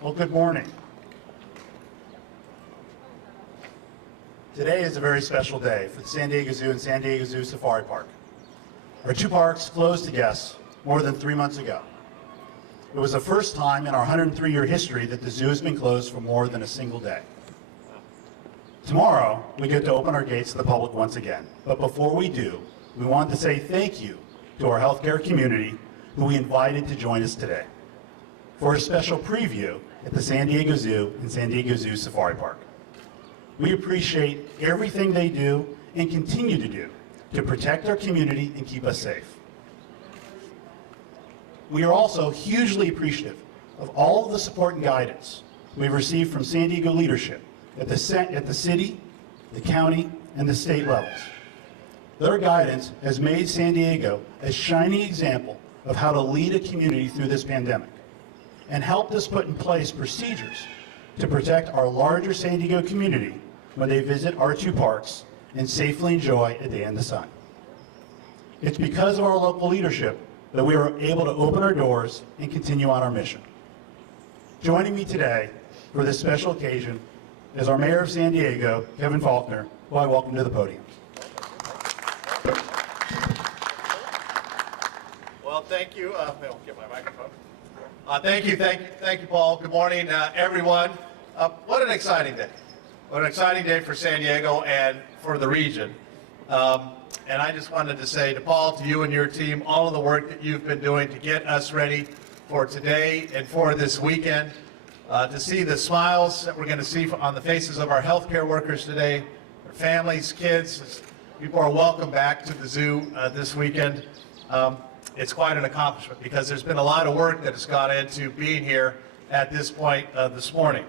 Well, good morning. Today is a very special day for the San Diego Zoo and San Diego Zoo Safari Park. Our two parks closed to guests more than 3 months ago. It was the first time in our 103-year history that the zoo has been closed for more than a single day. Tomorrow, we get to open our gates to the public once again. But before we do, we want to say thank you to our healthcare community who we invited to join us today for a special preview at the San Diego Zoo and San Diego Zoo Safari Park. We appreciate everything they do and continue to do to protect our community and keep us safe. We are also hugely appreciative of all of the support and guidance we've received from San Diego leadership at the city, the county, and the state levels. Their guidance has made San Diego a shining example of how to lead a community through this pandemic and helped us put in place procedures to protect our larger San Diego community when they visit our two parks and safely enjoy a day in the sun. It's because of our local leadership that we are able to open our doors and continue on our mission. Joining me today for this special occasion is our Mayor of San Diego, Kevin Faulconer, who I welcome to the podium. Well, thank you. I'll get my microphone. Thank you, Paul. Good morning, everyone. What an exciting day. What an exciting day for San Diego and for the region. And I just wanted to say to Paul, to you and your team, all of the work that you've been doing to get us ready for today and for this weekend, to see the smiles that we're going to see on the faces of our healthcare workers today, their families, kids. People are welcome back to the zoo this weekend. It's quite an accomplishment because there's been a lot of work that has gone into being here at this point this morning.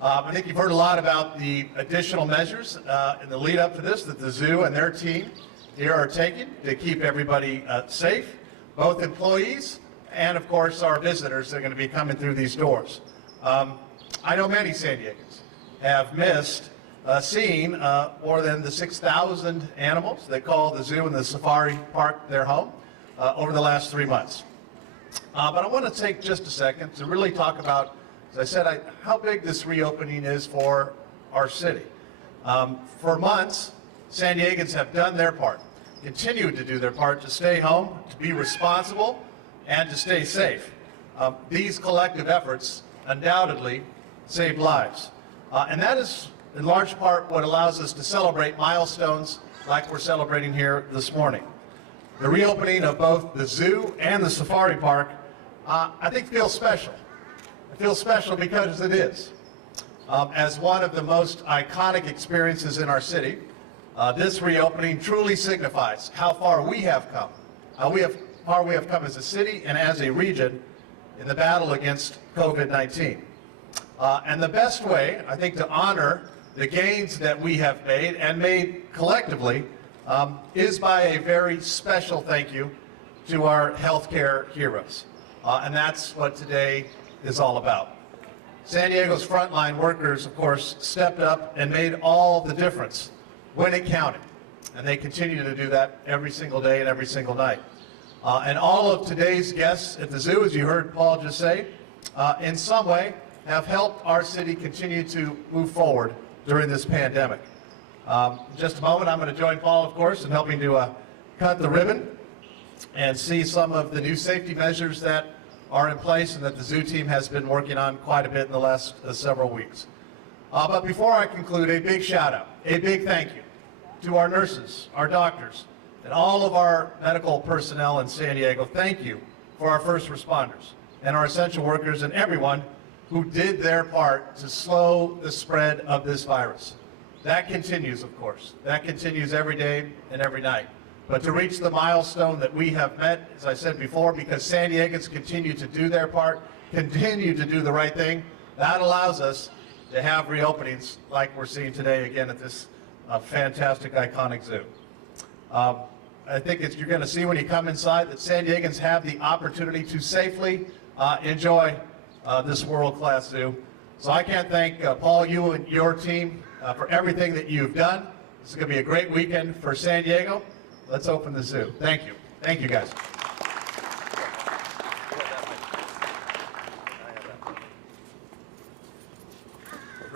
I think you've heard a lot about the additional measures in the lead up to this that the zoo and their team here are taking to keep everybody safe, both employees and, of course, our visitors that are going to be coming through these doors. I know many San Diegans have missed seeing more than the 6,000 animals that call the zoo and the safari park their home over the last 3 months. But I want to take just a second to really talk about, as I said, how big this reopening is for our city. For months, San Diegans have done their part, continued to do their part to stay home, to be responsible, and to stay safe. These collective efforts undoubtedly save lives. And that is, in large part, what allows us to celebrate milestones like we're celebrating here this morning. The reopening of both the zoo and the safari park, I think feels special. It feels special because it is. As one of the most iconic experiences in our city, this reopening truly signifies how far we have come, how far we have come as a city and as a region in the battle against COVID-19. And the best way, I think, to honor the gains that we have made and made collectively is by a very special thank you to our healthcare heroes. And that's what today is all about. San Diego's frontline workers, of course, stepped up and made all the difference when it counted. And they continue to do that every single day and every single night. And all of today's guests at the zoo, as you heard Paul just say, in some way have helped our city continue to move forward during this pandemic. In just a moment, I'm going to join Paul, of course, in helping to cut the ribbon and see some of the new safety measures that are in place and that the zoo team has been working on quite a bit in the last several weeks. But before I conclude, a big shout out, a big thank you to our nurses, our doctors, and all of our medical personnel in San Diego. Thank you for our first responders and our essential workers and everyone who did their part to slow the spread of this virus. That continues, of course. That continues every day and every night. But to reach the milestone that we have met, as I said before, because San Diegans continue to do their part, continue to do the right thing, that allows us to have reopenings like we're seeing today again at this fantastic, iconic zoo. I think you're going to see when you come inside that San Diegans have the opportunity to safely enjoy this world-class zoo. So I can't thank Paul, you and your team for everything that you've done. This is going to be a great weekend for San Diego. Let's open the zoo. Thank you. Thank you, guys.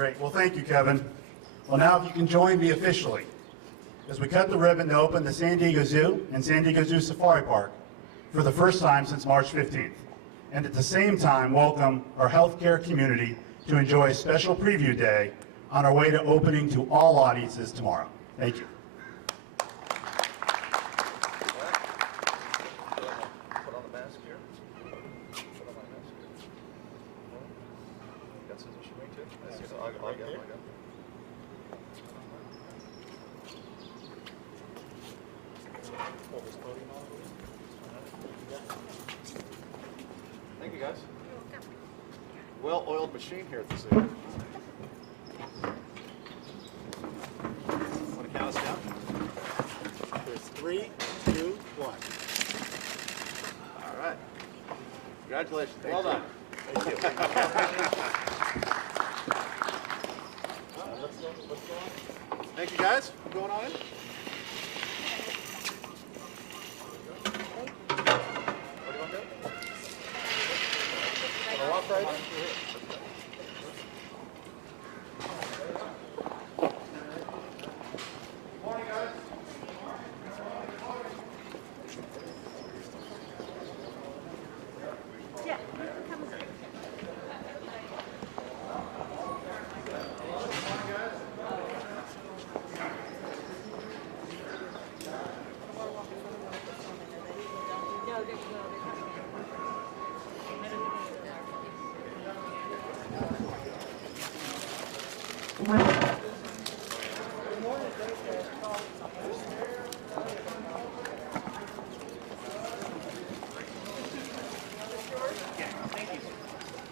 Great. Well, thank you, Kevin. Well, now if you can join me officially as we cut the ribbon to open the San Diego Zoo and San Diego Zoo Safari Park for the first time since March 15th. And at the same time, welcome our healthcare community to enjoy a special preview day on our way to opening to all audiences tomorrow. Thank you. Put on the mask here. Put on my mask here. Got scissors for me too? I got it. Thank you, guys. Well-oiled machine here at the zoo. Want to count us down? There's 3, 2, 1. All right. Congratulations. Well done. Thank you. Thank you, guys. What's going on in? Where do you want to go? Wanna walk right in?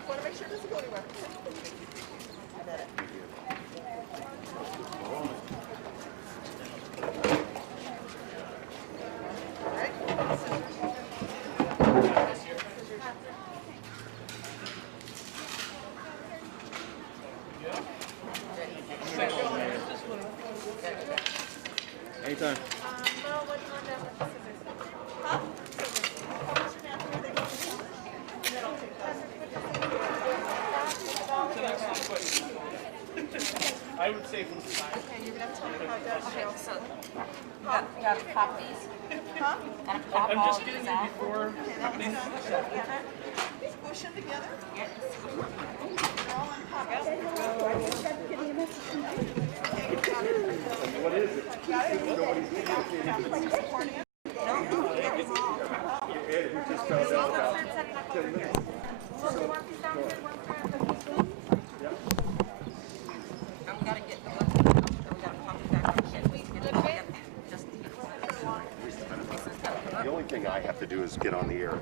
Want to make sure it doesn't go anywhere. Anytime. Mo, what do you want to do with the scissors? Huh? And then I'll take that. I would say from the side. Okay, you're going to tell me how it does. Okay, so you gotta pop these. Huh? Gotta pop I'm all just these getting you out. before things. Squish them together. Yeah. They're all on top. Okay, got it. What is it? Got it? Supporting it. And we gotta get the ones, we gotta pop it back on the just The only thing I have to do is get on the air.